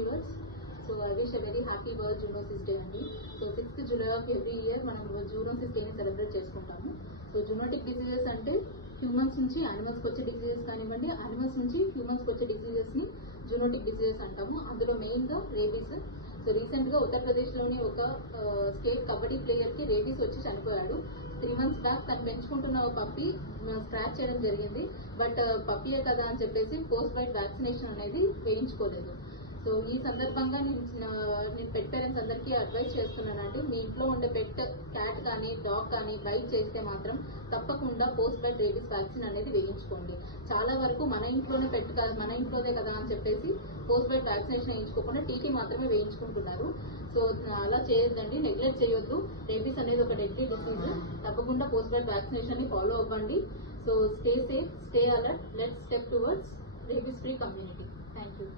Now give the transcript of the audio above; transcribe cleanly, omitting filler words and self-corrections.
viewers. So I wish a very happy World Zoonosis Day అండి. So 6th July of every year మనం zoonosis డేని celebrate చేసుకుంటాము. So zoonotic diseases అంటే humans నుంచి యానిమల్స్కి వచ్చే diseases కానివ్వండి, యానిమల్స్ నుంచి హ్యూమన్స్కి వచ్చే డిసీజెస్ని జూనోటిక్ డిసీజెస్ అంటాము. అందులో మెయిన్గా రేబీస్. సో రీసెంట్గా ఉత్తరప్రదేశ్లోని ఒక స్టేట్ కబడ్డీ ప్లేయర్కి రేబీస్ వచ్చి చనిపోయాడు. 3 months బ్యాక్ తను పెంచుకుంటున్న ఒక పప్పి స్క్రాచ్ చేయడం జరిగింది. బట్ పప్పియే కదా అని చెప్పేసి పోస్ట్ బైట్ వ్యాక్సినేషన్ అనేది వేయించుకోలేదు. సో ఈ సందర్భంగా నేను పెట్ పేరెంట్స్ అందరికీ అడ్వైస్ చేస్తున్నానండి, మీ ఇంట్లో ఉండే పెట్ క్యాట్ కానీ డాగ్ కానీ బైట్ చేస్తే మాత్రం తప్పకుండా పోస్ట్ బైట్ రేబీస్ వ్యాక్సిన్ అనేది వేయించుకోండి. చాలా వరకు మన ఇంట్లోనే పెట్ కాదు, మన ఇంట్లోదే కదా అని చెప్పేసి పోస్ట్ బైట్ వ్యాక్సినేషన్ వేయించుకోకుండా టీటీ మాత్రమే వేయించుకుంటున్నారు. సో అలా చేయొద్దండి, నెగ్లెక్ట్ చేయొద్దు. రేబీస్ అనేది ఒక డెడ్లీ డిసీజ్. తప్పకుండా పోస్ట్ బైట్ వ్యాక్సినేషన్ ని ఫాలో అవ్వండి. So stay safe, stay alert, let's step towards rabies free community. Thank you.